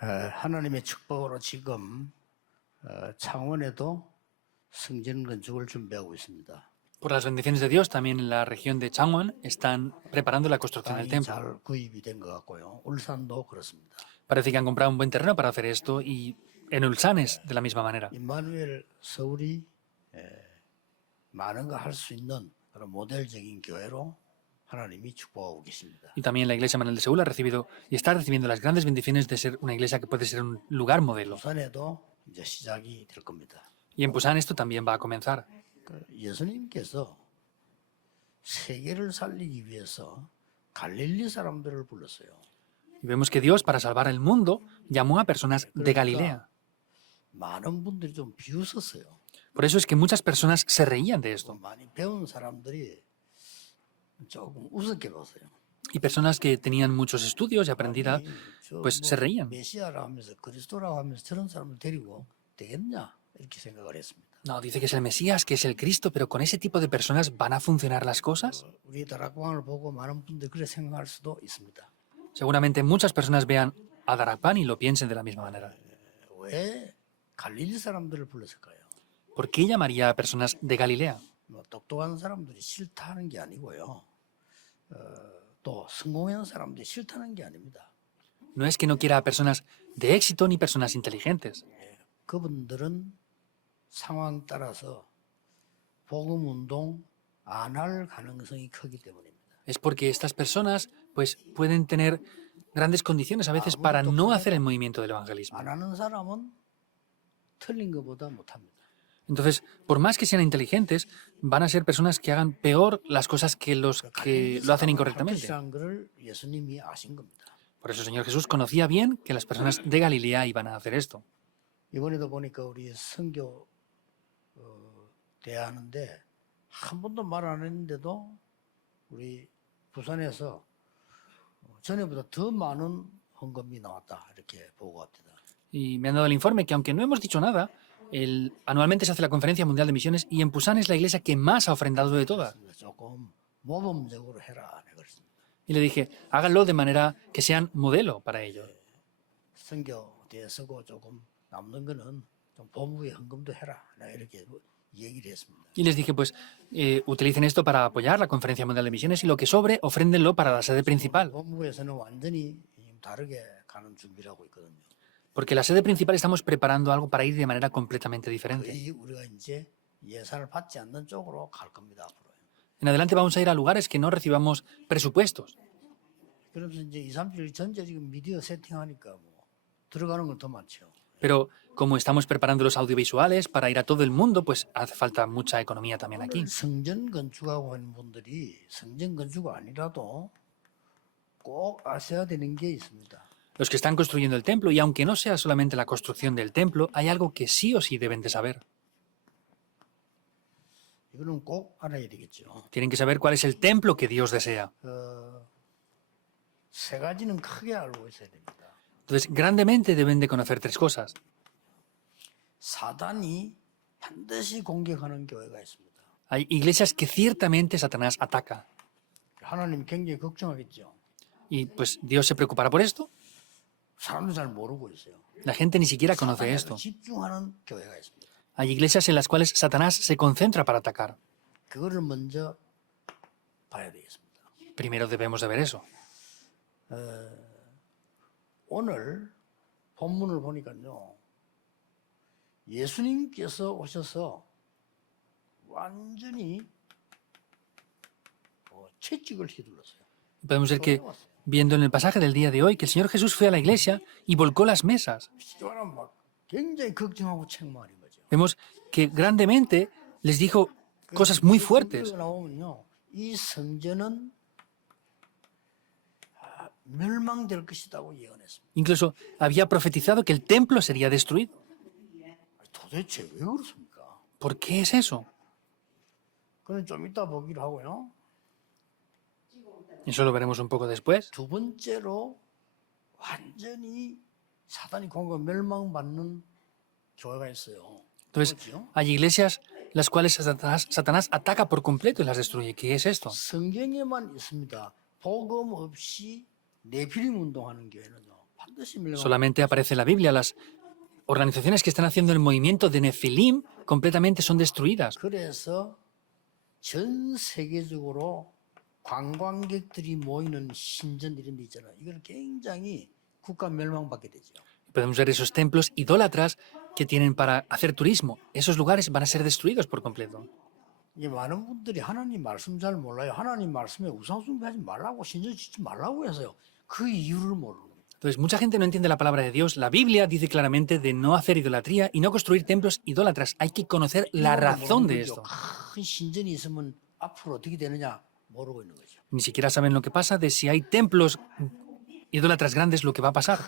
하나님의 축복으로 지금 창원에도 성전 건축을 준비하고 있습니다. Por las bendiciones de Dios, también en la región de Changwon están preparando la construcción del 땅이 templo. 잘 구입이 된 것 같고요. 울산도 그렇습니다. Parece que han comprado un buen terreno para hacer esto y en Ulsan es de la misma manera. 임마누엘 서울이 많은 거 할 수 있는 그런 모델적인 교회로 하나님이 축복하고 계십니다. Y también la iglesia Manuel de Seúl ha recibido y está recibiendo las grandes bendiciones de ser una iglesia que puede ser un lugar modelo. 부산에도 이제 시작이 될 겁니다. Y en Busan esto también va a comenzar. 예수님께서 세계를 살리기 위해서 갈릴리 사람들을 불렀어요. Y vemos que Dios, para salvar el mundo, llamó a personas de Galilea. 많은 분들이 좀 비웃었어요. Por eso es que muchas personas se reían de esto. 많이 배운 사람들이 조금 우습게 봤어요. Y personas que tenían muchos estudios y aprendida, 저 pues se reían. 메시아라고 하면서 그리스도라고 하면서 저런 사람을 데리고 되겠냐 이렇게 생각을 했습니다. No, dice que es el Mesías, que es el Cristo, pero con ese tipo de personas ¿van a funcionar las cosas? 우리 다락방을 보고 많은 분들이 그렇게 생각할 수도 있습니다. Seguramente muchas personas vean a Darakpan y lo piensen de la misma manera. 왜 갈릴리 사람들을 불렀을까요? ¿Por qué llamaría a personas de Galilea? 뭐 똑똑한 사람들이 싫다는 게 아니고요. 또 성공한 사람들이 싫다는 게 아닙니다. No es que no quiera a personas de éxito ni personas inteligentes. 그분들은 상황 따라서 복음 운동 안 할 가능성이 크기 때문입니다. Es porque estas personas pues pueden tener grandes condiciones a veces para no hacer el movimiento del evangelismo. 안 하는 사람은 틀린 것보다 못합니다. Entonces, por más que sean inteligentes, van a ser personas que hagan peor las cosas que los que lo hacen incorrectamente. 것이라는 걸 예수님이 아신 겁니다. Por eso el Señor Jesús conocía bien que las personas de Galilea iban a hacer esto. 이번에도 보니까 우리 선교 대하는데 한 번도 말 안 했는데도 우리 부산에서 전에보다 더 많은 헌금이 나왔다 이렇게 보고합니다. Y me han dado el informe que aunque no hemos dicho nada, anualmente se hace la Conferencia Mundial de Misiones y en Busan es la iglesia que más ha ofrendado de todas. 조금 모범적으로 해라 그랬습니다. Y le dije, háganlo de manera que sean modelo para ello. 선교대에 쓰고 조금 남는 거는 좀 법무부에 헌금도 해라 이렇게 얘기를 했습니다. Y les dije, pues, utilicen esto para apoyar la Conferencia Mundial de Misiones y lo que sobre, ofréndenlo para la sede principal. 법무부에서는 완전히 다르게 가는 준비를 하고 있거든요. Porque la sede principal estamos preparando algo para ir de manera completamente diferente. 거의 우리가 이제 예산을 받지 않는 쪽으로 갈 겁니다 앞으로. En adelante vamos a ir a lugares que no recibamos presupuestos. 그러면서 이제 2, 3일 전체 지금 미디어 세팅하니까 뭐 들어가는 건 더 많죠. Pero como estamos preparando los audiovisuales para ir a todo el mundo, pues hace falta mucha economía también aquí. 성전 건축하고 하는 분들이 성전 건축 아니라도 꼭 아셔야 되는 게 있습니다. Los que están construyendo el templo, y aunque no sea solamente la construcción del templo, hay algo que sí o sí deben de saber. 이거는 꼭 알아야 되겠죠. Tienen que saber cuál es el templo que Dios desea. 세 가지는 크게 알고 있어야 됩니다. Entonces, grandemente deben de conocer tres cosas. 사단이 반드시 공격하는 교회가 있습니다. Hay iglesias que ciertamente Satanás ataca. 하나님 굉장히 걱정하겠죠. Y pues Dios se preocupará por esto. 사람도 잘 모르고 있어요. La gente ni siquiera conoce 사단에 esto. 집중하는 교회가 있습니다. Hay iglesias en las cuales Satanás se concentra para atacar. 그거를 먼저 봐야 되겠습니다. Primero debemos de ver eso. 오늘 본문을 보니까요. 예수님께서 오셔서 완전히 채찍을 휘둘렀어요. Podemos ver que, viendo en el pasaje del día de hoy, que el Señor Jesús fue a la iglesia y volcó las mesas. 시도하면 막 굉장히 걱정하고 책망하는 거죠. Vemos que grandemente les dijo cosas muy fuertes. 나오면요, 이 성전은 멸망될 것이라고 예언했습니다. Incluso había profetizado que el templo sería destruido. 도대체 왜 그렇습니까? ¿Por qué es eso? 그건 좀 이따 보기로 하고요. Eso lo veremos un poco después. 두 번째로 완전히 사단이 공격 멸망받는 교회가 있어요. Entonces, 그렇죠? hay iglesias las cuales Satanás ataca por completo y las destruye. ¿Qué es esto? 성경에만 있습니다. 복음 없이 네피림 운동하는 교회는요. 반드시 멸망. Solamente aparece en la Biblia. Las organizaciones que están haciendo el movimiento de Nefilim completamente son destruidas. 그래서 전 세계적으로 관광객들이 모이는 신전 이런 데 있잖아요. 이건 굉장히 국가 멸망받게 되죠. Podemos ver esos templos idólatras que tienen para hacer turismo. Esos lugares van a ser destruidos por completo. 이게 많은 분들이 하나님 말씀 잘 몰라요. 하나님 말씀에 우상 숭배하지 말라고 신전 짓지 말라고 해서요. 그 이유를 모르는 거예요. Entonces, mucha gente no entiende la palabra de Dios. La Biblia dice claramente de no hacer idolatría y no construir templos idólatras. Hay que conocer la razón de esto. 큰 신전이 있으면 앞으로 어떻게 되느냐 모르고 있는 거죠. Ni siquiera saben lo que pasa de si hay templos idólatras grandes, lo que va a pasar.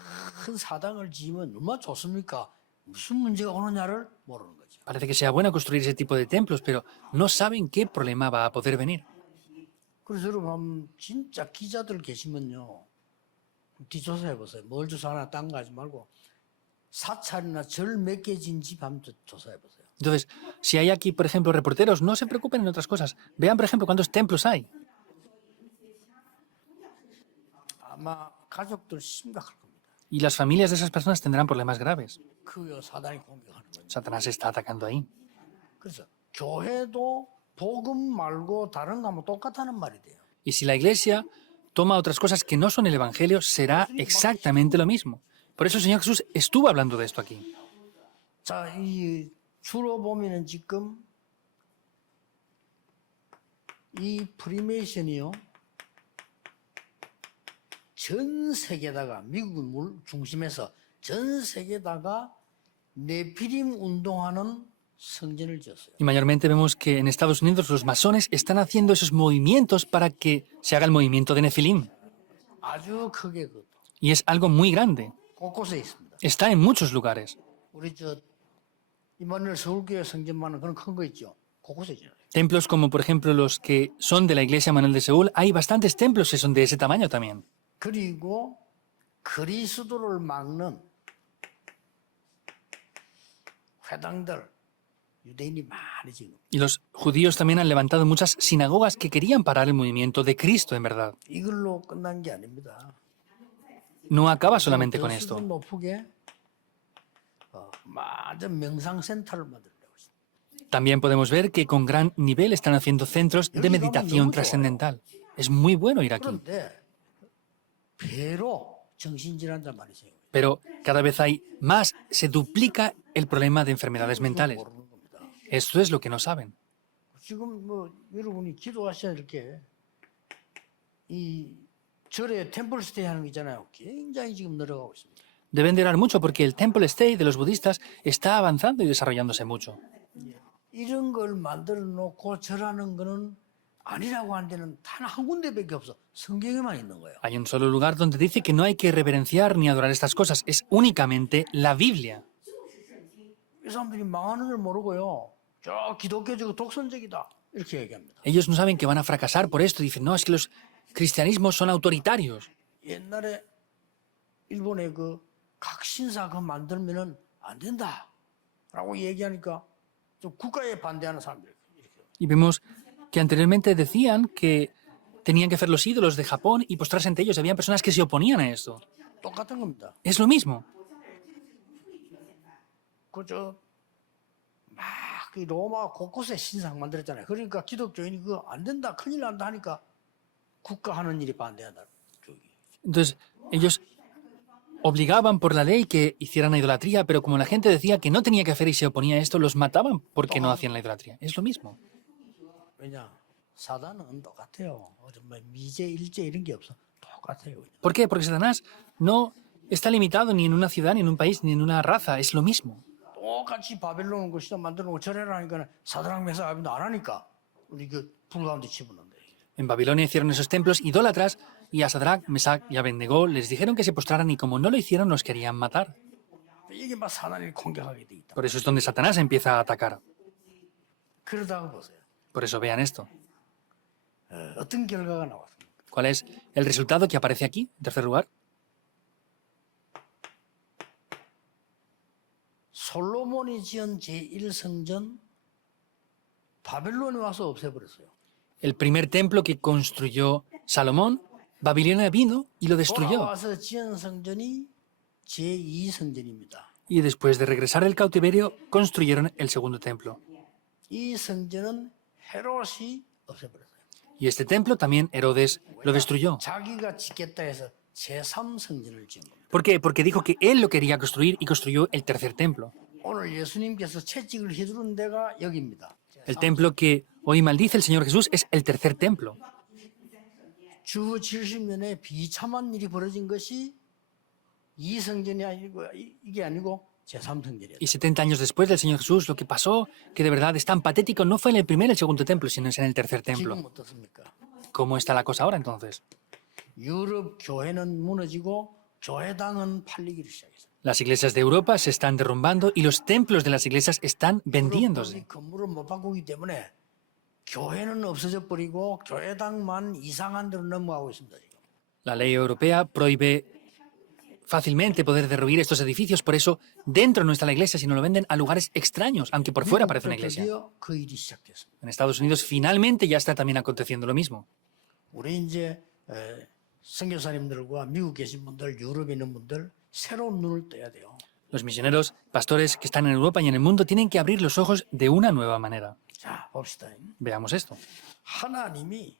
큰 사당을 지으면 얼마나 좋습니까? 무슨 문제가 오느냐를 모르는 거죠. Parece que sea bueno construir ese tipo de templos, pero no saben qué problema va a poder venir. 그래서 여러분 한번 진짜 기자들 계시면요. 뒤조사해 보세요. 뭘 조사하나 딴 거 하지 말고 사찰이나 절 몇 개 진 집 한번 조사해 보세요. Entonces, si hay aquí, por ejemplo, reporteros, no se preocupen en otras cosas. Vean, por ejemplo, cuántos templos hay. 아마 가족들 심각할 겁니다. Y las familias de esas personas tendrán problemas graves. 그 사단이 공격하는 거예요. Satanás está atacando ahí. 그래서 교회도 복음 말고 다른 거 하면 똑같다는 말이 돼요. Y si la iglesia toma otras cosas que no son el Evangelio, será exactamente lo mismo. Por eso el Señor Jesús estuvo hablando de esto aquí. 자, 이 주로 보면은 지금 이 프리메이션이요. 전 세계다가 미국 중심에서 전 세계다가 네피림 운동하는 성전을 지었어요. Y mayormente vemos que en Estados Unidos los masones están haciendo esos movimientos para que se haga el movimiento de Nefilim. 아주 크게 그것도 Y es algo muy grande. 곳곳에 있습니다. Está en muchos lugares. 우리 저 이만일 서울교회 성전만은 그런 큰 거 있죠. 곳곳에 있잖아요. Templos como por ejemplo los que son de la iglesia Manuel de Seúl, hay bastantes templos que son de ese tamaño también. 그리고 그리스도를 막는 회당들 유대인이 많이 지금 Y los judíos también han levantado muchas sinagogas que querían parar el movimiento de Cristo, en verdad. 이걸로 끝난 게 아닙니다. No acaba solamente con 더 esto. 수준 높게 완전 명상센터를 만들려고 있습니다. También podemos ver que con gran nivel están haciendo centros de meditación trascendental. Es muy bueno ir aquí. 그런데 배로 정신질환자만이 생겨요. Pero cada vez hay más, se duplica el problema de enfermedades mentales. 모르는 겁니다. Esto es lo que no saben. 지금 뭐 여러분이 기도하셔야 될 게 이 절에 템플 스테이 하는 거 있잖아요. 굉장히 지금 늘어가고 있습니다. Deben de orar mucho porque el Temple Stay de los budistas está avanzando y desarrollándose mucho. 이런 걸 만들어 놓고 절하는 거는 아니라고 하는 데는 단 한 군데밖에 없어. 성경에만 있는 거예요. Hay un solo lugar donde dice que no hay que reverenciar ni adorar estas cosas. Es únicamente la Biblia. 이 사람들이 망하는 걸 모르고요. 저 기독교적 독선적이다. 이렇게 얘기합니다. Ellos no saben que van a fracasar por esto. Dicen, no, es que los cristianismos son autoritarios. 옛날에 일본의 그 각신사 그 만들면은 안 된다라고 얘기하니까 좀 국가에 반대하는 사람들 이렇게. Y vemos que anteriormente decían que tenían que hacer los ídolos de Japón y postrarse ante ellos. Habían personas que se oponían a esto. 똑같은 겁니다. Es lo mismo. 그저 막 로마 곳곳에 신상 만들었잖아요. 그러니까 기독교인이 그거 안 된다, 큰일 난다 하니까 국가 하는 일이 반대한다. Entonces, ellos obligaban por la ley que hicieran la idolatría, pero como la gente decía que no tenía que hacer y se oponía a esto, los mataban porque no hacían la idolatría. Es lo mismo. 왜냐? 사단은 똑같아요. 정말 미제, 일제 이런 게 없어. 똑같아요. ¿Por qué? Porque Satanás no está limitado ni en una ciudad, ni en un país, ni en una raza. Es lo mismo. 똑같이 바벨론 그 시대 만들어 놓고 절해라 하니까 사드락 메삭 아벤도 안 하니까 우리 그 불 가운데 집어넣는데. En Babilonia hicieron esos templos idólatras y a Sadrach, Mesach y Abednego les dijeron que se postraran y como no lo hicieron los querían matar. 이게 막 사단이 공격하게 돼 있다. Por eso es donde Satanás empieza a atacar. 그러다가 보세요. Por eso vean esto. 어떤 결과가 나왔습니까? ¿Cuál es el resultado que aparece aquí, en tercer lugar? 솔로몬이 지은 제1성전 바벨론에 와서 없애버렸어요. El primer templo que construyó Salomón, Babilonia vino y lo destruyó. 돌아와서 지은 성전이 제2성전입니다. Y después de regresar del cautiverio, construyeron el segundo templo. 이 성전은 헤롯이 없애버렸어요. Y este templo también Herodes lo destruyó. 자기가 짓겠다 해서 제3성전을 지은 겁니다. ¿Por qué? Porque dijo que él lo quería construir y construyó el tercer templo. 오늘 예수님께서 채찍을 휘두른 데가 여기입니다. El templo que hoy maldice el Señor Jesús es el tercer templo. 주 70년에 비참한 일이 벌어진 것이 이 성전이 아니고 이게 아니고 제3성전이었다. Y 70 años después del Señor Jesús, lo que pasó, que de verdad es tan patético, no fue en el primer y el segundo templo, sino es en el tercer templo. 지금 어떻습니까? ¿Cómo está la cosa ahora entonces? 유럽 교회는 무너지고 교회당은 팔리기를 시작했어요. Las iglesias de Europa se están derrumbando y los templos de las iglesias están vendiéndose. 유럽이 건물을 못 바꾸기 때문에 교회는 없어져 버리고 교회당만 이상한 데로 넘어가고 있습니다. 지금. La ley europea prohíbe fácilmente poder derruir estos edificios, por eso dentro no está la iglesia, sino lo venden a lugares extraños, aunque por fuera parece una iglesia. 드디어 그 일이 시작됐습니다. En Estados Unidos finalmente ya está también aconteciendo lo mismo. 우리 이제 선교사님들과 미국 계신 분들, 유럽에 있는 분들 새로운 눈을 떠야 돼요. Los misioneros, pastores que están en Europa y en el mundo tienen que abrir los ojos de una nueva manera. 자, 봅시다. Veamos esto. 하나님이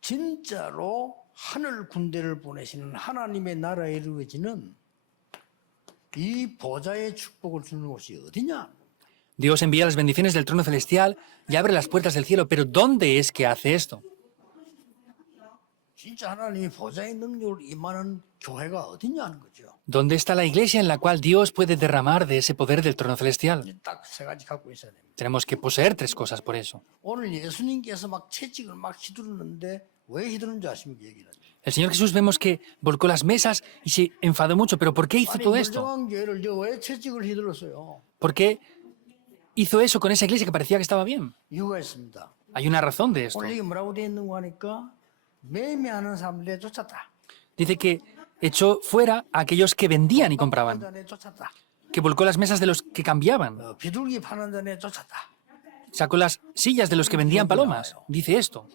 진짜로 하늘 군대를 보내시는 하나님의 나라에 이루어지는 이 보좌의 축복을 주는 곳이 어디냐? Dios envía las bendiciones del trono celestial y abre las puertas del cielo, pero ¿dónde es que hace esto? 진짜 하나님이 보좌의 능력을 임하는 교회가 어디냐는 거죠. ¿Dónde está la iglesia en la cual Dios puede derramar de ese poder del trono celestial? 딱 세 가지 갖고 있어야 됩니다. Tenemos que poseer tres cosas por eso. 오늘 예수님께서 막 채찍을 막 휘두르는데 왜 휘두르는지 아십니까? 여기는. El Señor Jesús vemos que volcó las mesas y se enfadó mucho, pero ¿por qué hizo 아니 todo esto? 멀쩡한 교회를 왜 채찍을 휘둘렀어요? ¿Por qué hizo eso con esa iglesia que parecía que estaba bien? 이유가 있습니다. Hay una razón de esto. 오늘 이게 뭐라고 되어 있는 거 하니까 매매하는 사람들에 쫓았다. Dice que echó fuera a aquellos que vendían y compraban, 판단에 쫓았다. que volcó las mesas de los que cambiaban, 비둘기 파는 데에 쫓았다. sacó las sillas de los que vendían palomas. Dice esto.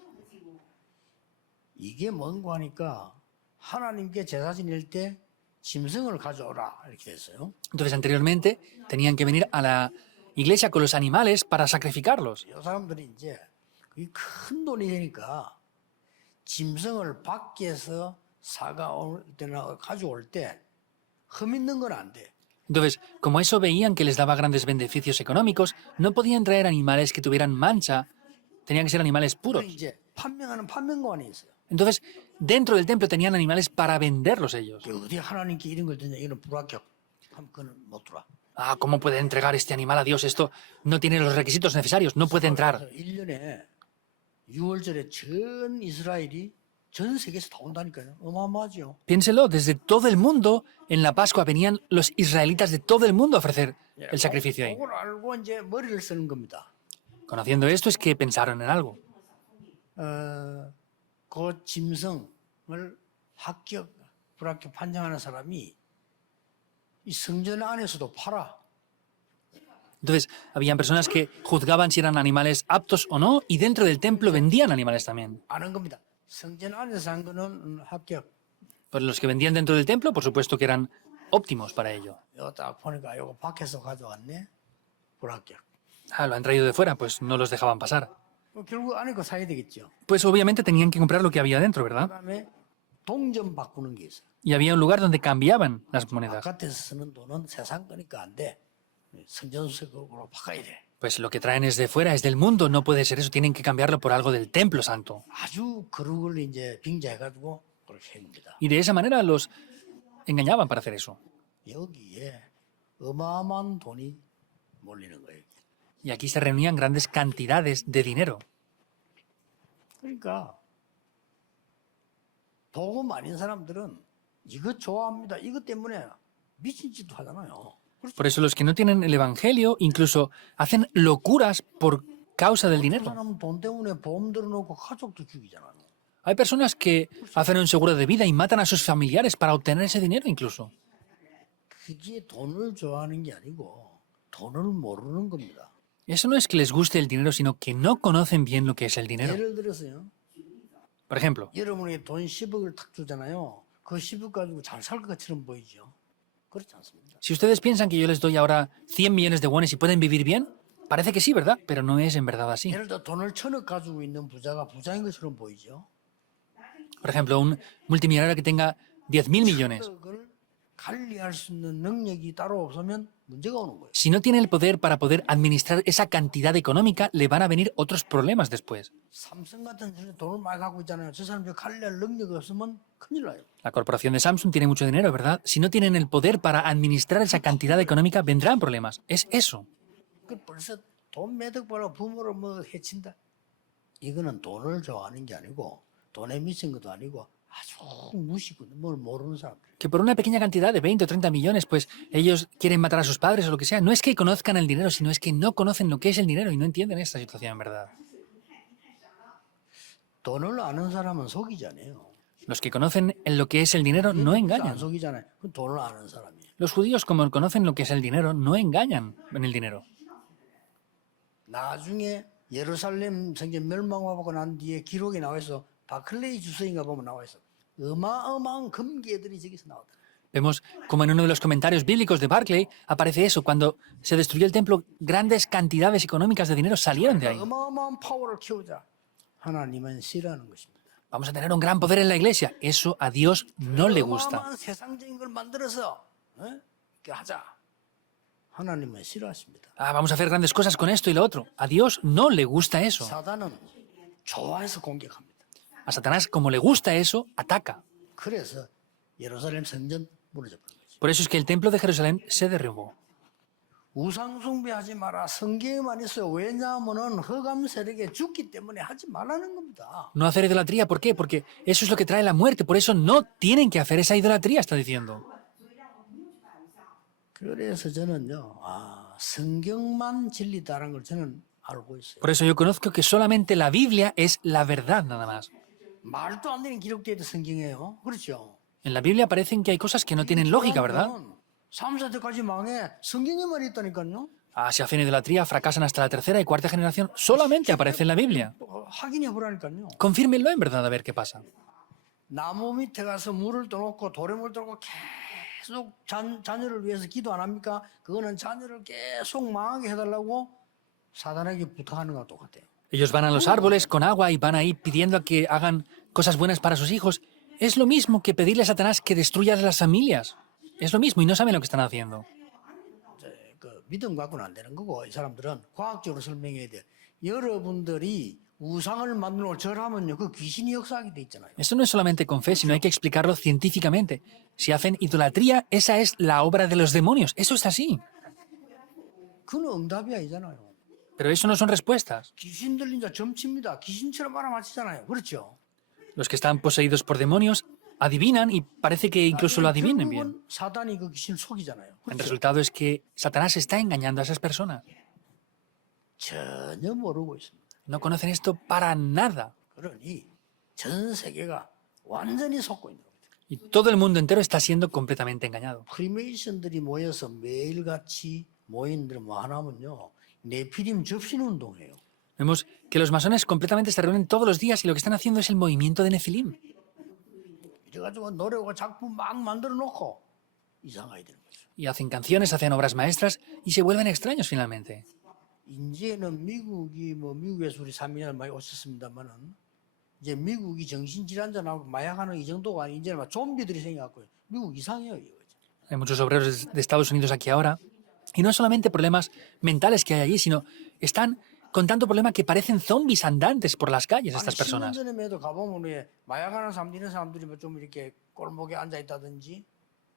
이게 뭔고 하니까 하나님께 제사 지낼 때 짐승을 가져오라 이렇게 됐어요. Entonces, anteriormente, tenían que venir a la iglesia con los animales para sacrificarlos. 이 사람들이 이제 그게 큰 돈이 되니까 짐승을 밖에서 사가올 때나 가져올 때 흠 있는 건 안 돼. Entonces, como eso veían que les daba grandes beneficios económicos, no podían traer animales que tuvieran mancha, tenían que ser animales puros. 이제 판명하는 판명관이 있어요. Entonces, dentro del templo tenían animales para venderlos ellos. 어디 하나님께 이런 걸 드냐 이런 불합격. 하면 그는 못 들어와. Ah, ¿cómo puede entregar este animal a Dios? Esto no tiene los requisitos necesarios, no puede entrar. 1년에 6월절에 전 이스라엘이 전 세계에서 다 온다니까요. 어마어마하죠. Piénselo, desde todo el mundo, en la Pascua venían los israelitas de todo el mundo a ofrecer el sacrificio ahí. 그걸 알고 이제 머리를 쓰는 겁니다. Conociendo esto es que pensaron en algo. 그 짐승을 합격, 불합격 판정하는 사람이 이 성전 안에서도 팔아. Entonces, habían personas que juzgaban si eran animales aptos o no, y dentro del templo vendían animales también. 아는 겁니다. 성전 안에서 한 거는 합격. Pues los que vendían dentro del templo, por supuesto que eran óptimos para ello. 이거 딱 보니까 이거 밖에서 가져왔네. 불합격. Ah, lo han traído de fuera, pues no los dejaban pasar. 결국 안에 거 사야 되겠죠. Pues obviamente tenían que comprar lo que había dentro, ¿verdad? 그다음에 동전 바꾸는 게 있어요. Y había un lugar donde cambiaban las monedas. 바깥에서 쓰는 돈은 세상 거니까 안 돼. 성전수석으로 바꿔야 돼. Pues lo que traen es de fuera, es del mundo, no puede ser eso, tienen que cambiarlo por algo del templo santo. 아주 거룩을 이제 빙자해가지고 그렇게 한 겁니다. Y de esa manera los engañaban para hacer eso. 여기에 어마어마한 돈이 몰리는 거예요. Y aquí se reunían grandes cantidades de dinero. 그러니까 복음 아닌 사람들은 이것 좋아합니다. 이것 때문에 미친 짓도 하잖아요. Por eso los que no tienen el Evangelio incluso hacen locuras por causa del 그 dinero. 사람은 돈 때문에 보험 들어놓고 가족도 죽이잖아요. Hay personas que hacen un seguro de vida y matan a sus familiares para obtener ese dinero incluso. 그게 돈을 좋아하는 게 아니고 돈을 모르는 겁니다. Eso no es que les guste el dinero, sino que no conocen bien lo que es el dinero. 예를 들어서요. Por ejemplo, 여러분이 돈 10억을 탁 주잖아요. 그 10억 가지고 잘 살 것처럼 보이죠. 그렇지 않습니다. Si ustedes piensan que yo les doy ahora 100 millones de wones y pueden vivir bien, parece que sí, ¿verdad? Pero no es en verdad así. 예를 들어 돈을 1,000억 가지고 있는 부자가 부자인 것처럼 보이죠. Por ejemplo, un multimillonario que tenga 10.000 millones. 1,000억을 관리할 수 있는 능력이 따로 없으면 문제가 오는 거예요. Si no tiene el poder para poder administrar esa cantidad económica, le van a venir otros problemas después. 삼성 같은 사람이 돈을 많이 갖고 있잖아요. 저 사람들 관리할 능력이 없으면 큰일 나요. La corporación de Samsung tiene mucho dinero, ¿verdad? Si no tienen el poder para administrar esa cantidad económica, vendrán problemas. Es eso. 그 벌써 돈 매덕 벌어 부모를 뭐 해친다. 이거는 돈을 좋아하는 게 아니고 돈에 미친 것도 아니고 아주 무시고 뭘 모르는 사람들. Que por una pequeña cantidad de 20 o 30 millones, pues ellos quieren matar a sus padres o lo que sea. No es que conozcan el dinero, sino es que no conocen lo que es el dinero y no entienden esta situación en verdad. 돈을 아는 사람은 속이잖아요. Los que conocen lo que es el dinero no 안 engañan. 속이잖아요. 그 돈을 아는 사람이에요. Los judíos, como conocen lo que es el dinero, no engañan en el dinero. 나중에 예루살렘 성전 멸망하고 난 뒤에 기록이 나와 있어. 바클레이 주석인가 보면 나와 있어. 어마어마한 금괴들이 저기서 나오더라. Vemos como en uno de los comentarios bíblicos de Barclay aparece eso. Cuando se destruyó el templo, grandes cantidades económicas de dinero salieron de ahí. 어마어마한 파워를 키우자. 하나님은 싫어하는 것입니다. Vamos a tener un gran poder en la iglesia. Eso a Dios no le gusta. 어마어마한 세상적인 걸 만들어서 이렇게 하자. 하나님은 싫어하십니다. Ah, vamos a hacer grandes cosas con esto y lo otro. A Dios no le gusta eso. 사단은 좋아해서 공격합니다. A Satanás, como le gusta eso, ataca. 그래서 예루살렘 성전 무너져 버린 거죠. Por eso es que el templo de Jerusalén se derrumbó. 우상 숭배하지 마라. 성경에만 있어요. 왜냐하면은 흑암 세력에 죽기 때문에 하지 말라는 겁니다. No hacer idolatría, ¿por qué? Porque eso es lo que trae la muerte. Por eso no tienen que hacer esa idolatría, está diciendo. 그래서 저는요, 성경만 진리다라는 걸 저는 알고 있어요. Por eso yo conozco que solamente la Biblia es la verdad, nada más. 말도 안 되는 기록되어 있는 성경이에요. 그렇죠? En la Biblia parecen que hay cosas que no tienen lógica, ¿verdad? 3, 4대까지 망해 성경에 말이 있다니까요. Ah, si hacen idolatría, fracasan hasta la tercera y cuarta generación. Solamente aparece en la Biblia. 확인해 보라니까요. Confírmenlo en verdad a ver qué pasa. 나무 밑에 가서 물을 떠놓고 도래물 떠놓고 계속 자녀를 위해서 기도 안 합니까? 그거는 자녀를 계속 망하게 해달라고 사단에게 부탁하는 것과 똑같아요. Ellos van a los árboles con agua y van ahí pidiendo a que hagan cosas buenas para sus hijos. Es lo mismo que pedirle a Satanás que destruya las familias. Es lo mismo y no saben lo que están haciendo. 그 믿음 갖고는 안 되는 거고 이 사람들은 과학적으로 설명해야 돼. 여러분들이 우상을 만들고 절하면요 그 귀신이 역사하게 돼 있잖아요. Esto no es solamente con fe, sino hay que explicarlo científicamente. Si hacen idolatría, esa es la obra de los demonios. Eso es así. 그건 응답이 아니잖아요. Pero eso no son respuestas. 귀신 들린 자 점칩니다. 귀신처럼 알아맞히잖아요. 그렇죠? Los que están poseídos por demonios adivinan y parece que incluso lo adivinen bien. 결국은 사단이 그 귀신을 속이잖아요. El 그렇죠? resultado es que Satanás está engañando a esas personas. 전혀 모르고 있습니다. No conocen esto para nada. 그러니 전 세계가 완전히 속고 있는 겁니다. Y todo el mundo entero está siendo completamente engañado. 프리메이슨들이 모여서 매일같이 모인들 뭐 하나면요. 네피림 접신 운동해요. Vemos que los masones completamente se reúnen todos los días y lo que están haciendo es el movimiento de Nefilim. 이래가지고 노래하고 작품 막 만들어 놓고 이상하게 되는 거죠. Y hacen canciones, hacen obras maestras y se vuelven extraños finalmente. 이제는 미국이 뭐 미국에서 우리 3년 많이 오셨습니다만은 이제 미국이 정신질환자하고 마약하는 이 정도가 아니고 이제는 막 좀비들이 생겨갖고 미국 이상해요 이거. Hay muchos obreros de Estados Unidos aquí ahora. Y no solamente problemas mentales que hay allí, sino están con tanto problema que parecen zombies andantes por las calles estas 10년 personas. 전에도 가보면 왜 마약하는 사람들 이런 사람들이 뭐 좀 이렇게 골목에 앉아 있다든지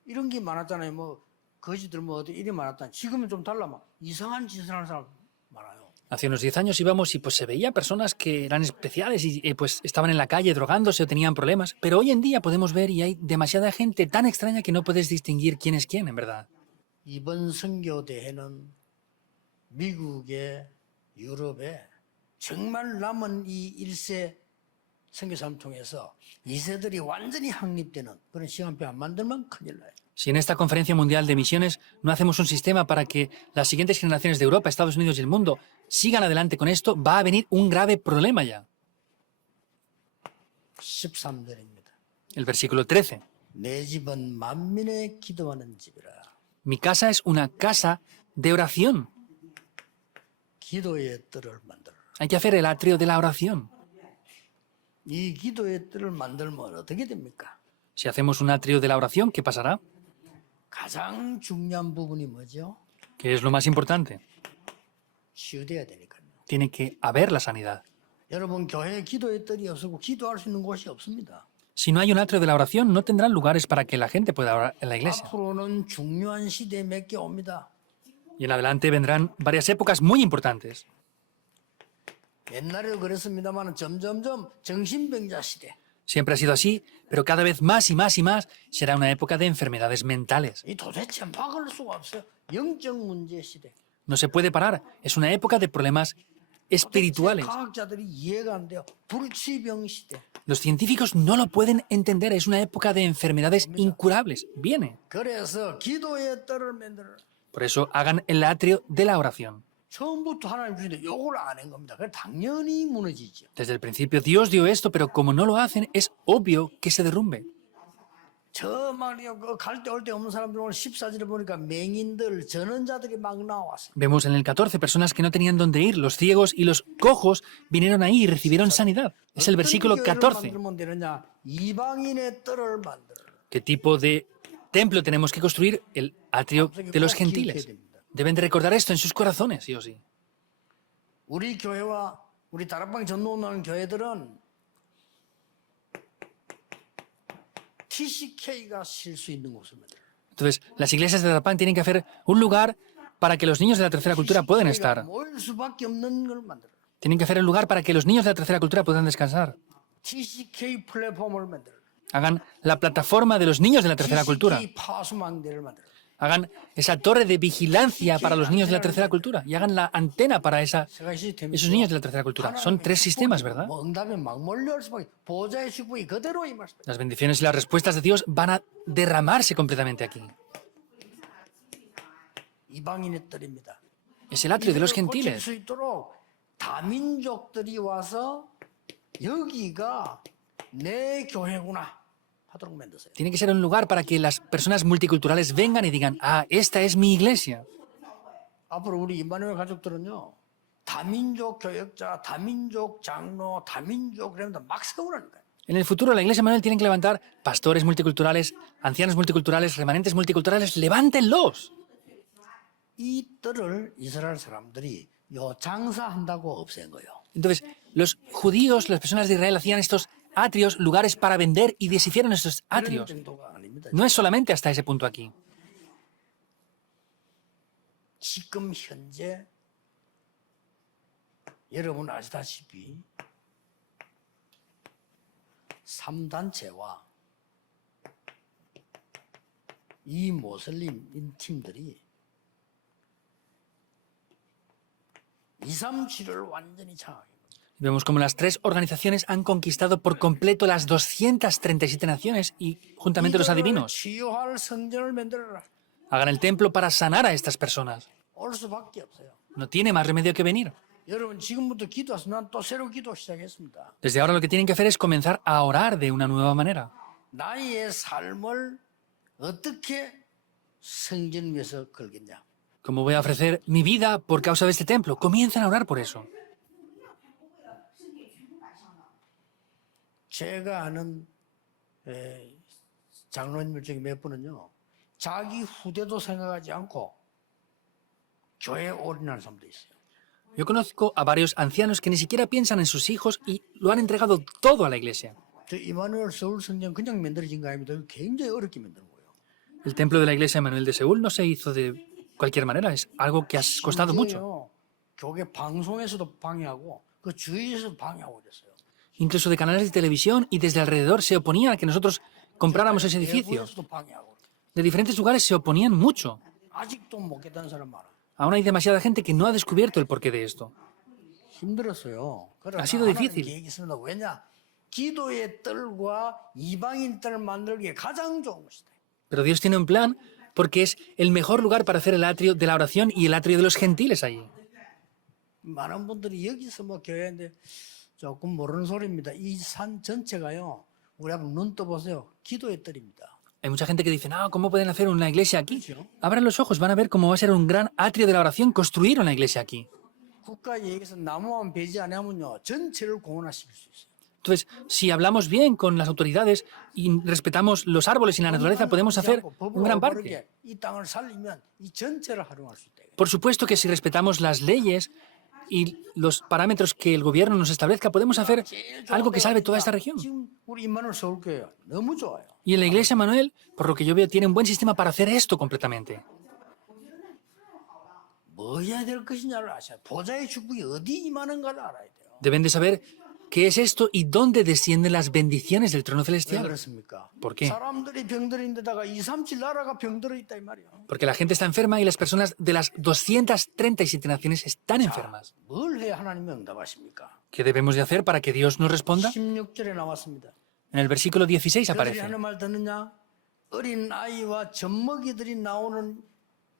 이런 게 많았잖아요. 뭐 거지들 뭐 어디 일이 많았다. 지금은 좀 달라 막 이상한 짓을 하는 사람 많아요. Hace unos 10 años íbamos y pues se veía personas que eran especiales y pues estaban en la calle drogándose o tenían problemas. Pero hoy en día podemos ver y hay demasiada gente tan extraña que no puedes distinguir quién es quién en verdad. 이번 선교 대회는 미국에 유럽에 정말 남은 이 1세 선교사람 통해서 2세들이 완전히 확립되는 그런 시간표 안 만들면 큰일 나요. Si en esta conferencia mundial de misiones no hacemos un sistema para que las siguientes generaciones de Europa, Estados Unidos y el mundo sigan adelante con esto, va a venir un grave problema ya. 13절입니다. El versículo 13. 내 집은 만민의 기도하는 집이라. Mi casa es una casa de oración. 기도의 뜰을 만들어라. Hay que hacer el atrio de la oración. 이 기도의 뜰을 만들면 어떻게 됩니까? Si hacemos un atrio de la oración, ¿qué pasará? 가장 중요한 부분이 뭐죠? ¿Qué es lo más importante? 치유돼야 되니까요. Tiene que haber la sanidad. 여러분 교회에 기도의 뜰이 없고 기도할 수 있는 곳이 없습니다. Si no hay un atrio de la oración, no tendrán lugares para que la gente pueda orar en la iglesia. 앞으로는 중요한 시대 몇 개 옵니다. Y en adelante vendrán varias épocas muy importantes. 옛날에도 그랬습니다만 점점점 정신병자 시대. Siempre ha sido así, pero cada vez más y más y más será una época de enfermedades mentales. 이 도대체 막을 수가 없어요. 영적 문제 시대. No se puede parar. Es una época de problemas espirituales. 과학자들이 이해가 안 돼요. 불치병 시대. Los científicos no lo pueden entender. Es una época de enfermedades incurables. Viene. 그래서 기도의 뜰을 만들어. Por eso hagan el atrio de la oración. 처음부터 하나님 주신데 요걸 안 한 겁니다. 그래 당연히 무너지죠. Desde el principio Dios dio esto, pero como no lo hacen, es obvio que se derrumbe. 저 말이요. 그 갈 데 올 데 없는 사람들 오늘 14절에 보니까 맹인들, 전원자들이 막 나왔어요. Vemos en el 14 personas que no tenían dónde ir. Los ciegos y los cojos vinieron ahí y recibieron sanidad. Es el versículo 14. 만들면 되느냐? 이방인의 뜰을 만들어. ¿Qué tipo de templo tenemos que construir? El atrio de los gentiles. Deben de recordar esto en sus corazones, sí o sí. 우리 교회와 우리 다락방 전도하는 교회들은 TCK가 쉴 수 있는 곳을 만들어. Entonces, las iglesias de Darapán tienen que hacer un lugar para que los niños de la tercera cultura puedan estar. 모일 수밖에 없는 걸 만들어. Tienen que hacer el lugar para que los niños de la tercera cultura puedan descansar. TCK 플랫폼을 만들어. Hagan la plataforma de los niños de la tercera cultura. TCK 파수망대를 만들어. Hagan esa torre de vigilancia para los niños de la tercera cultura. Y hagan la antena para esos niños de la tercera cultura. Son 3 sistemas, ¿verdad? 뭐 응답이 막 몰려올 수밖에 보좌의 축복이 그대로 임할 수밖에. Las bendiciones y las respuestas de Dios van a derramarse completamente aquí. 이방인의 뜰입니다. Es el atrio de los 고칠 gentiles. 수 있도록 다민족들이 와서 여기가 내 교회구나 하도록 만드세요. Tiene que ser un lugar para que las personas multiculturales vengan y digan, ah, esta es mi iglesia. 앞으로 우리 임마누엘 가족들은요. 다민족 교역자, 다민족 장로, 다민족 그러면서 막 세우라니까요. En el futuro, la iglesia Manuel tiene que levantar pastores multiculturales, ancianos multiculturales, remanentes multiculturales. ¡Levántenlos! 이 뜰을 이스라엘 사람들이 요 장사한다고 없앤 거예요. Entonces, los judíos, las personas de Israel hacían estos atrios, lugares para vender y deshicieron estos 그런 atrios. 정도가 아닙니다. No es solamente hasta ese punto aquí. 지금 현재 여러분 아시다시피 3단체와 이 모슬림 팀들이 237을 완전히 장악합니다. Vemos como las 3 organizaciones han conquistado por completo las 237 naciones y juntamente los adivinos. 치유할 성전을 만들어라. Hagan el templo para sanar a estas personas. 올 수밖에 없어요. No tiene más remedio que venir. 여러분 지금부터 기도하세요. 난 또 새로 기도 시작했습니다. Desde ahora lo que tienen que hacer es comenzar a orar de una nueva manera. 나의 삶을 어떻게 성전 위해서 걸겠냐? ¿Cómo voy a ofrecer mi vida por causa de este templo? Comiencen a orar por eso. 제가 아는 장로님들 중에 몇 분은요. 자기 후대도 생각하지 않고 교회에 올인하는 사람도 있어요. Yo conozco a varios ancianos que ni siquiera piensan en sus hijos y lo han entregado todo a la iglesia. 저 이마누엘 서울 성전 그냥 만들어진 거 아닙니다. 굉장히 어렵게 만든 거예요. El templo de la iglesia Manuel de Seúl no se hizo de cualquier manera, es algo que ha costado mucho. 심지어요, 교회 방송에서도 방해하고 그 주위에서도 방해하고 그랬어요. Incluso de canales de televisión y desde alrededor se oponían a que nosotros compráramos ese edificio. 외부에서도 방해하고. De diferentes lugares se oponían mucho. 아직도 못 깨닫는 사람 많아. Aún hay demasiada gente que no ha descubierto el porqué de esto. 힘들었어요. 그러나 Ha sido 하나님 difícil. 계획이 있습니다. 왜냐? 기도의 뜰과 이방인 뜰 만들기에 가장 좋은 것이다. Pero Dios tiene un plan porque es el mejor lugar para hacer el atrio de la oración y el atrio de los gentiles allí. 많은 분들이 여기서 뭐 교회인데 조금 모르는 소리입니다. 이 산 전체가요. 우리 한번 눈 떠보세요. 기도의 뜰입니다. Hay mucha gente que dice, no, ¿cómo pueden hacer una iglesia aquí? 그렇죠. Abran los ojos, van a ver cómo va a ser un gran atrio de la oración construir una iglesia aquí. 국가 얘기해서 나무만 배제 안 하면요 전체를 공헌하실 수 있어요. Entonces, si hablamos bien con las autoridades y respetamos los árboles y la naturaleza, podemos hacer un gran parque. 이 땅을 살리면 이 전체를 활용할 수 있다. Por supuesto que si respetamos las leyes y los parámetros que el gobierno nos establezca, podemos hacer algo que salve toda esta región. 지금 우리 임마누엘 서울교회 너무 좋아요. Y en la iglesia Manuel, por lo que yo veo, tiene un buen sistema para hacer esto completamente. 뭐 해야 될 것이냐를 아셔야 보좌의 축복이 어디 임하는가를 알아야 돼요. Deben de saber qué es esto y dónde descienden las bendiciones del trono 왜 celestial. 그렇습니까? ¿Por qué? 사람들이 병들인데다가 237 나라가 병들어 있다 이 말이에요. Porque la gente está enferma y las personas de las 237 naciones están enfermas. 뭘 해야 하나님이 응답하십니까? ¿Qué debemos de hacer para que Dios nos responda? 16절에 나왔습니다. En el versículo 16 그들이 aparece. 하는 말 듣느냐? 어린 아이와 젖먹이들이 나오는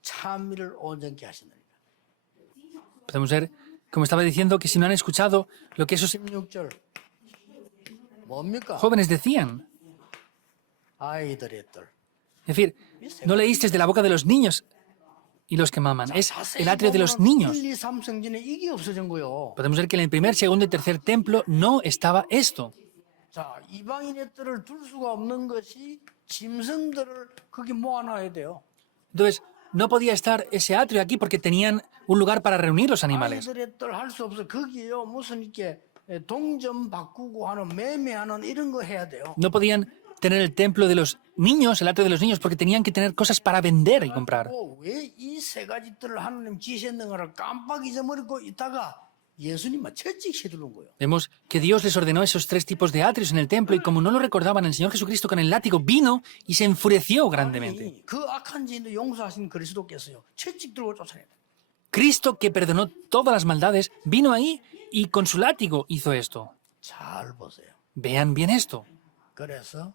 찬미를 온전케 하시느니라. Podemos ver, como estaba diciendo, que si no han escuchado lo que esos 16절 뭡니까? jóvenes decían, 아이들의 뜰. es decir, no leíste de la boca de los niños y los que maman, es el atrio de los niños. 1, 2, 3 성전에 이게 없어진 거요. Podemos ver que en el primer, segundo y tercer templo no estaba esto. 자, 이방인의 뜰을 둘 수가 없는 것이 짐승들을 거기 모아놔야 돼요. Entonces, no podía estar ese atrio aquí porque tenían un lugar para reunir los animales. 아이들의 뜰 할 수 없어. 거기요 무슨 이렇게 동전 바꾸고 하는 매매하는 이런 거 해야 돼요. No podían tener el templo de los niños, el atrio de los niños, porque tenían que tener cosas para vender y comprar. 왜 이 세 가지 뜰을 하나님 지셨는가를 깜빡 잊어버리고 있다가 예수님만 채찍 휘두른 거예요. Vemos que Dios les ordenó esos tres tipos de atrios en el templo y como no lo recordaban, el Señor Jesucristo con el látigo vino y se enfureció grandemente. 아니, 그 악한 죄인도 용서하신 그리스도께서요 채찍 들고 쫓아내요. Cristo, que perdonó todas las maldades, vino ahí y con su látigo hizo esto. 잘 보세요. Vean bien esto. 그래서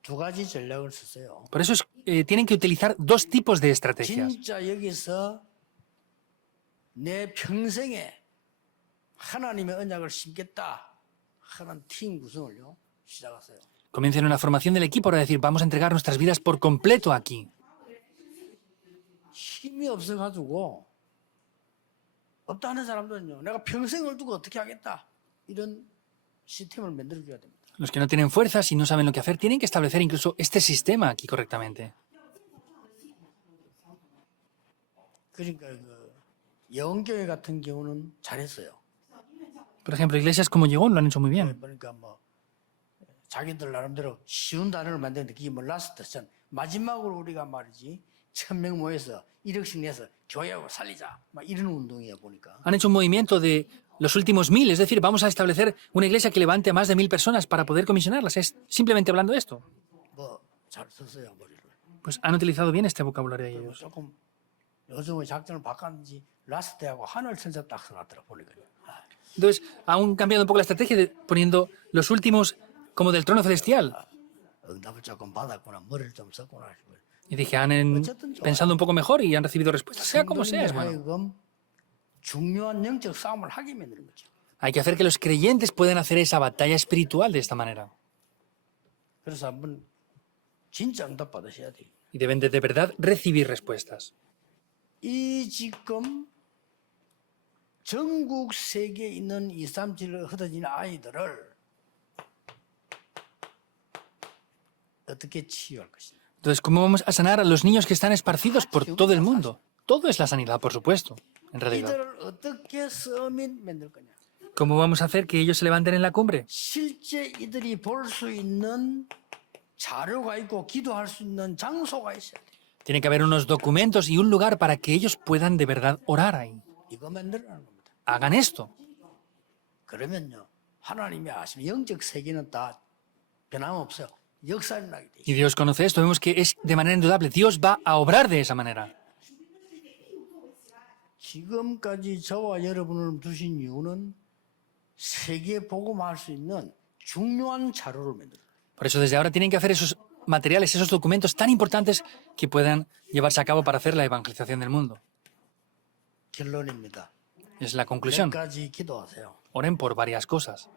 두 가지 전략을 쓰세요. Por eso tienen que utilizar dos tipos de estrategias. 진짜 여기서 내 평생에 하나님의 언약을 심겠다 하는 팀 구성을요 시작하세요. Comiencen una formación del equipo para decir, vamos a entregar nuestras vidas por completo aquí. 힘이 없어가지고 없다 하는 사람들은요 내가 평생을 두고 어떻게 하겠다 이런 시스템을 만들어줘야 됩니다. Los que no tienen fuerzas y no saben lo que hacer, tienen que establecer incluso este sistema aquí correctamente. 그러니까 그 예언교회 같은 경우는 잘했어요. Por ejemplo, iglesias como Llegón lo han hecho muy bien. 그러니까 뭐 자기들 나름대로 쉬운 단어를 만드는데 그게 뭐 라스트 선 마지막으로 우리가 말이지 1000명 모여서 1억씩 내서 교회하고 살리자 막 이런 운동이야 보니까. Han hecho un movimiento de los últimos 1000, es decir, vamos a establecer una iglesia que levante a más de 1000 personas para poder comisionarlas. Es simplemente hablando de esto. 뭐 잘 썼어요 머리를. Pues han utilizado bien este vocabulario 그리고 ellos. 조금 요즘의 작전을 바꿨는지 라스트하고 하늘 천사 딱 써놨더라 보니까. Entonces, han cambiado un poco la estrategia poniendo los últimos como del trono celestial. 응답을 조금 받았구나 머리를 좀 썼구나. Y dije, pensado un poco mejor y han recibido respuestas. Sea como sea, es bueno. 하여금 중요한 영적 싸움을 하게 만드는 거죠. Hay que hacer que los creyentes puedan hacer esa batalla espiritual de esta manera. 그래서 한번 진짜 응답 받으셔야 돼요. Y deben de verdad recibir respuestas. 이 지금 전국 세계에 있는 237을 흩어진 아이들을 어떻게 치유할 것이냐. Entonces, ¿cómo vamos a sanar a los niños que están esparcidos por todo el mundo? Todo es la sanidad, por supuesto, en realidad. 이들을 어떻게 서밋 만들 거냐. ¿Cómo vamos a hacer que ellos se levanten en la cumbre? 실제 이들이 볼 수 있는 자료가 있고 기도할 수 있는 장소가 있어야 돼. Tiene que haber unos documentos y un lugar para que ellos puedan de verdad orar ahí. 이거 만들어라는 겁니다. Hagan esto. 그러면요 하나님이 아시는 영적 세계는 다 변함없어요. 역사를 나게 돼. Y Dios conoce esto. Vemos que es de manera indudable. Dios va a obrar de esa manera. 지금까지 저와 여러분을 두신 이유는 세계 복음할 수 있는 중요한 자료를 만들어요. Por eso desde ahora tienen que hacer esos materiales, esos documentos tan importantes que puedan llevarse a cabo para hacer la evangelización del mundo. 결론입니다. Es la 몇 conclusión. 가지 기도하세요. Oren por varias cosas.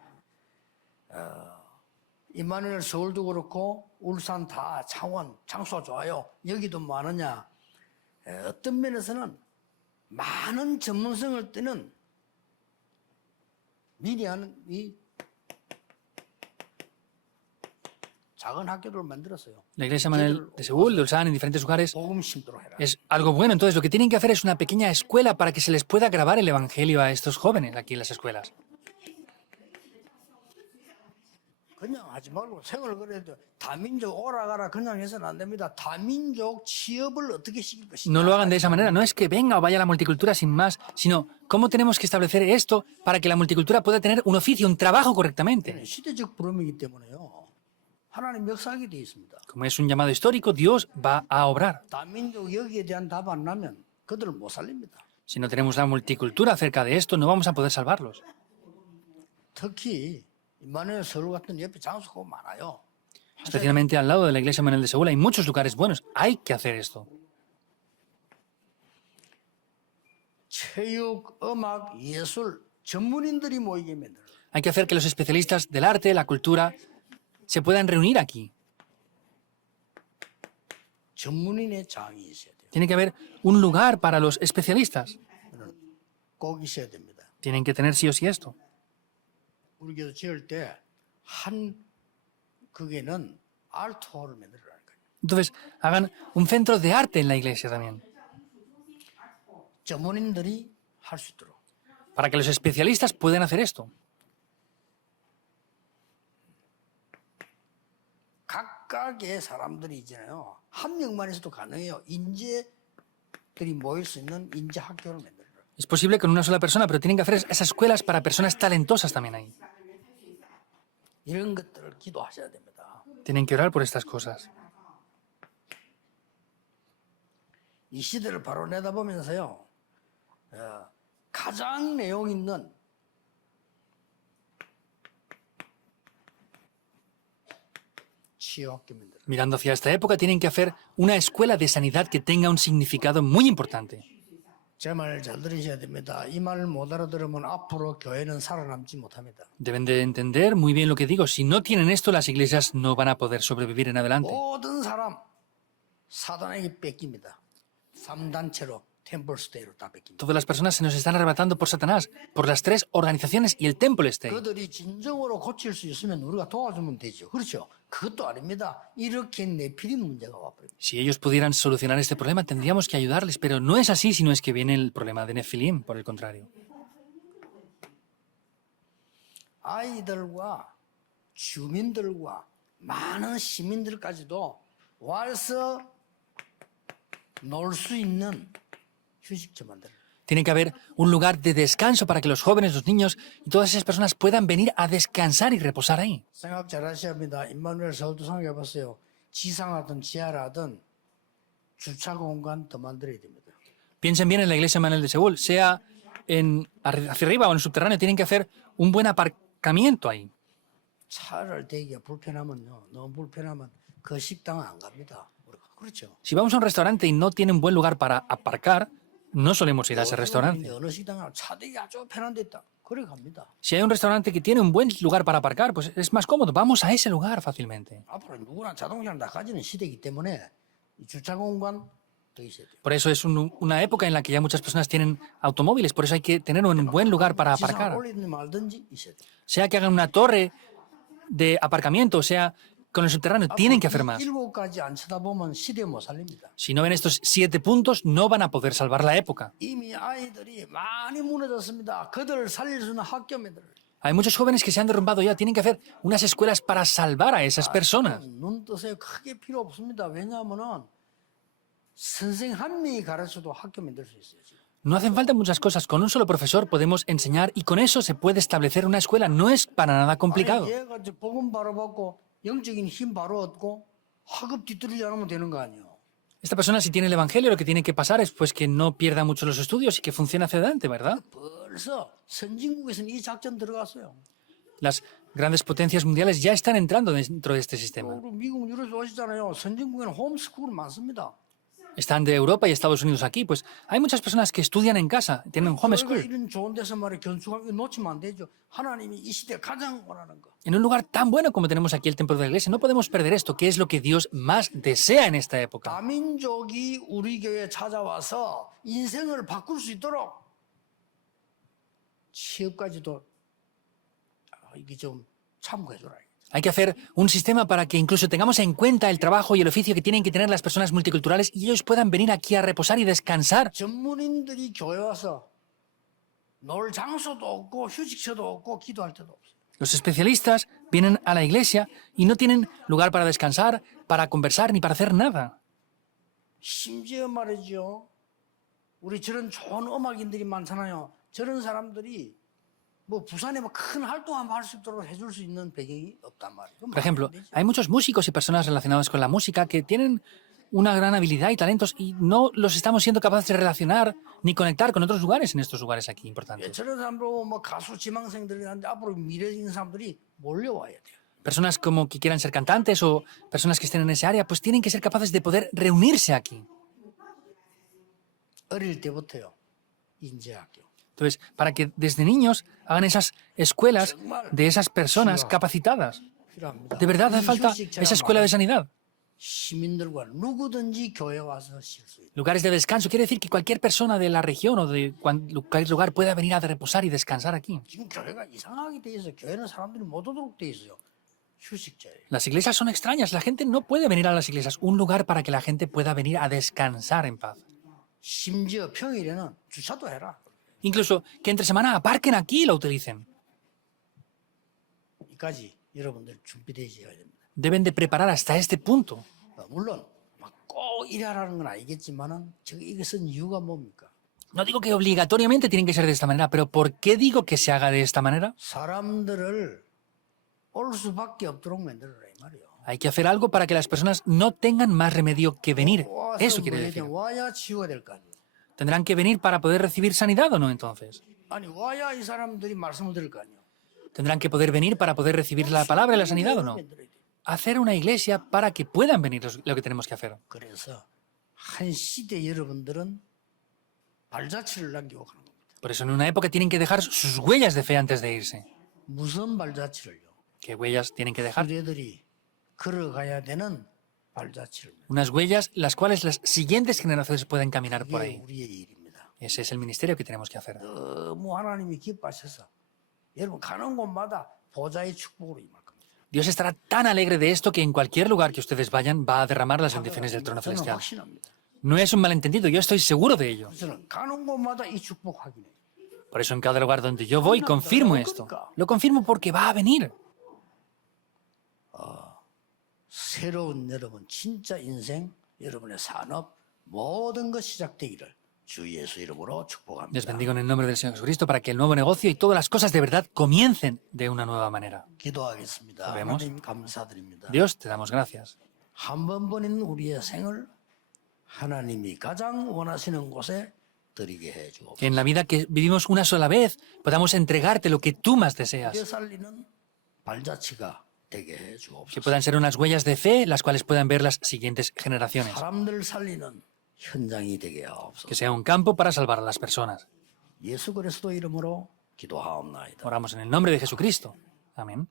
임마누엘 서울도 그렇고 울산 다 창원 장수가 좋아요. 여기도 많으냐? 어떤 면에서는 많은 전문성을 띠는 미리 하는 이 작은 학교를 만들었어요. La iglesia Manuel de Seúl, de Ulsan, en diferentes lugares, 복음 심도록 해라. es algo bueno. Entonces, lo que tienen que hacer es una pequeña escuela para que se les pueda grabar el evangelio a estos jóvenes aquí en las escuelas. 그냥 하지 말고 생을 그래도 다민족 오라가라 그냥 해서는 안 됩니다. 다민족 취업을 어떻게 시킬 것이냐. No lo hagan de esa manera. No es que venga o vaya la multicultura sin más, sino cómo tenemos que establecer esto para que la multicultura pueda tener un oficio, un trabajo correctamente. 시대적 부름이기 때문에요. 하나님 역사하게 되어 있습니다. Como es un llamado histórico, Dios va a obrar. 다민족 여기에 대한 답 안 나면 그들을 못 살립니다. Si no tenemos la multicultura acerca de esto, no vamos a poder salvarlos. 특히 임마누엘 서울 같은 옆에 장소가 많아요. Especialmente al lado de la iglesia Manuel de Seúl hay muchos lugares buenos. Hay que hacer esto. 체육, 음악, 예술 전문인들이 모이게 만들어요. Hay que hacer que los especialistas del arte, la cultura, se puedan reunir aquí. 전문인의 장이 있어야 돼요. Tiene que haber un lugar para los especialistas. 꼭 있어야 됩니다. Tienen que tener sí o sí esto. 우리 교도 지을 때 한 그게는 알트홀을 만들어라는 거예요. Entonces, hagan un centro de arte en la iglesia también, 전문인들이 할 수 있도록. para que los especialistas puedan hacer esto. 각각의 사람들이 있잖아요. 한 명만 있어도 가능해요. 인재들이 모일 수 있는 인재 학교를 만들어요. Es posible con una sola persona, pero tienen que hacer esas escuelas para personas talentosas también ahí. 이런 것들을 기도하셔야 됩니다. Tienen que orar por estas cosas. 이 시대를 바로 내다보면서요. 가장 내용 있는 치유학교 만들어요. Mirando hacia esta época, tienen que hacer una escuela de sanidad que tenga un significado muy importante. 제 말 잘 들으셔야 됩니다. 이 말을 못 알아들으면 앞으로 교회는 살아남지 못합니다. Deben de entender muy bien lo que digo. Si no tienen esto, las iglesias no van a poder sobrevivir en adelante. 모든 사람 사단에게 뺏깁니다. 3단체로 템플스테이로 다 뺏깁니다. Todas las personas se nos están arrebatando por Satanás, por las tres organizaciones y el Temple State. 그들이 진정으로 고칠 수 있으면 우리가 도와주면 되죠. 그렇죠? 그것도 아닙니다. 이렇게 내피린 문제가 와버립니다. Si ellos pudieran solucionar este problema, tendríamos que ayudarles, pero no es así, sino es que viene el problema de Nefilim, por el contrario. 아이들과 주민들과 많은 시민들까지도 와서 놀 수 있는 휴식처 만들어요. Tiene que haber un lugar de descanso para que los jóvenes, los niños y todas esas personas puedan venir a descansar y reposar ahí. 생각 잘 하셔야 합니다. 임마누엘 서울도 생각해봤어요. 지상하든 지하라든 주차 공간 더 만들어야 됩니다. Piensen bien en la iglesia Manuel de Seúl, sea hacia arriba o en el subterráneo, tienen que hacer un buen aparcamiento ahí. 차를 대기가 불편하면요. 너무 불편하면 그 식당은 안 갑니다. 우리가. 그렇죠. Si vamos a un restaurante y no tiene un buen lugar para aparcar, no solemos ir a ese restaurante. 어느 식당은 차 대기 아주 편한 데 있다. 그래 갑니다. Si hay un restaurante que tiene un buen lugar para aparcar, pues es más cómodo. Vamos a ese lugar fácilmente. 앞으로 누구나 자동차를 다 가지는 시대이기 때문에 이 주차 공간 더 있어야 돼요. Por eso es una época en la que ya muchas personas tienen automóviles, por eso hay que tener un buen lugar para 지상 aparcar. 올리든지 말든지 있어야 돼요. Sea que hagan una torre de aparcamiento, sea con el subterráneo, tienen que hacer más. 7가지 안 쳐다보면 시대 못 살립니다. Si no ven estos 7 puntos, no van a poder salvar la época. 이미 아이들이 많이 무너졌습니다. 그들을 살릴 수 있는 학교면들. Hay muchos jóvenes que se han derrumbado ya, tienen que hacer unas escuelas para salvar a esas personas. 눈 뜨세요. 크게 필요 없습니다. 왜냐하면은 선생 한 명이 가르쳐도 학교 만들 수 있어요. 지금. No hacen falta muchas cosas. Con un solo profesor podemos enseñar y con eso se puede establecer una escuela. No es para nada complicado. 아니, 얘가 이제 복음 바로 받고 영적인 힘 바로 얻고 학업 뒤떨리지 않으면 되는 거 아니에요. Esta persona, si tiene el evangelio, lo que tiene que pasar es pues que no pierda mucho los estudios y que funcione hacia adelante, ¿verdad? 벌써 선진국에서는 이 작전 들어갔어요. Las grandes potencias mundiales ya están entrando dentro de este sistema. 우리 미국 유럽에서 오시잖아요. 선진국에는 홈스쿨 많습니다. están de Europa y Estados Unidos aquí, pues hay muchas personas que estudian en casa, tienen 교회가 homeschool. 이런 좋은 데서 말이야 견숙하게 놓치면 안 되죠. 하나님이 이 시대 가장 원하는 거. En un lugar tan bueno como tenemos aquí el templo de la iglesia, no podemos perder esto, que es lo que Dios más desea en esta época. 다민족이 우리 교회에 찾아와서 인생을 바꿀 수 있도록 취업까지도 이게 좀 참고해줘라. Hay que hacer un sistema para que incluso tengamos en cuenta el trabajo y el oficio que tienen que tener las personas multiculturales y ellos puedan venir aquí a reposar y descansar. 전문인들이 교회 와서 놀 장소도 없고 휴식처도 없고 기도할 때도 없어요. Los especialistas vienen a la iglesia y no tienen lugar para descansar, para conversar ni para hacer nada. 심지어 말이죠. 우리 저런 좋은 음악인들이 많잖아요. 저런 사람들이 뭐 부산에 뭐 큰 활동 한번 할 수 있도록 해줄 수 있는 배경이 없단 말이에요. Por ejemplo, hay muchos músicos y personas relacionadas con la música que tienen una gran habilidad y talentos y no los estamos siendo capaces de relacionar ni conectar con otros lugares en estos lugares aquí 예, importantes. 저런 사람들 뭐 가수 지망생들이 하는데 앞으로 미래적인 사람들이 몰려와야 돼요. Personas como que quieran ser cantantes o personas que estén en esa área, pues tienen que ser capaces de poder reunirse aquí. 어릴 때부터요. 인재학교. Entonces, para que desde niños hagan esas escuelas de esas personas capacitadas. 필요합니다. De verdad hace 이 falta 휴식처가 esa escuela de sanidad. 시민들과 누구든지 교회 와서 쉴 수 있다. Lugares de descanso. Quiere decir que cualquier persona de la región o de cualquier lugar pueda venir a reposar y descansar aquí. 지금 교회가 이상하게 돼 있어요. 교회는 사람들이 못 오도록 돼 있어요. 휴식자예요. Las iglesias son extrañas. La gente no puede venir a las iglesias. Un lugar para que la gente pueda venir a descansar en paz. 심지어 평일에는 주차도 해라. Incluso que entre semana aparquen aquí y la utilicen. 이까지 여러분들 준비되셔야 됩니다. Deben de preparar hasta este punto. 물론 막 꼭 일하라는 건 알겠지만은 이것은 이유가 뭡니까? No digo que obligatoriamente tienen que ser de esta manera, pero ¿por qué digo que se haga de esta manera? 사람들을 올 수밖에 없도록 만들어라 이 말이에요. Hay que hacer algo para que las personas no tengan más remedio que venir. 와서 Eso quiere 뭐 decir. 와야 치유가 될 거 아니에요. ¿Tendrán que venir para poder recibir sanidad o no entonces? 아니 와야 이 사람들이 말씀을 들을 거 아니에요. ¿Tendrán que poder venir para poder recibir la palabra y la sanidad o no? 만들어야 돼요. Hacer una iglesia para que puedan venir lo que tenemos que hacer. 그래서 한 시대 여러분들은 발자취를 남기고 가는 겁니다. Por eso en una época tienen que dejar sus huellas de fe antes de irse. 무슨 발자취를요? ¿Qué huellas tienen que dejar? 후대들이 걸어가야 되는 발자취를. Unas huellas las cuales las siguientes generaciones pueden caminar por 그게 ahí. 우리의 일입니다. Ese es el ministerio que tenemos que hacer. 너무 하나님이 기뻐하셔서 여러분 가는 곳마다 보좌의 축복으로 임할 겁니다. Dios estará tan alegre de esto que en cualquier lugar que ustedes vayan va a derramar las bendiciones del trono 저는 celestial. 확신합니다. No es un malentendido, yo estoy seguro de ello. 저는 가는 곳마다 이 축복 확인해요. Por eso en cada lugar donde yo voy confirmo esto. Lo confirmo porque va a venir. 새로운 여러분 진짜 인생, 여러분의 산업 모든 것 시작되기를 주 예수 이름으로 Les 축복합니다. bendigo en el nombre del Señor Jesucristo para que el nuevo negocio y todas las cosas de verdad comiencen de una nueva manera. 기도하겠습니다. oremos. 하나님 감사드립니다. Dios, te damos gracias. 한 번뿐인 우리의 생을 하나님이 가장 원하시는 곳에 드리게 해 주옵소서. Que en la vida que vivimos una sola vez podamos entregarte lo que tú más deseas. 우리 살리는 발자취가 되게 해 Que 주옵소서. puedan ser unas huellas de fe las cuales puedan ver las siguientes generaciones. 사람들 살리는 현장이 되게 하옵소서. Que sea un campo para salvar a las personas. 예수 그리스도 이름으로 기도하옵나이다. Oramos en el nombre de Jesucristo. Amén.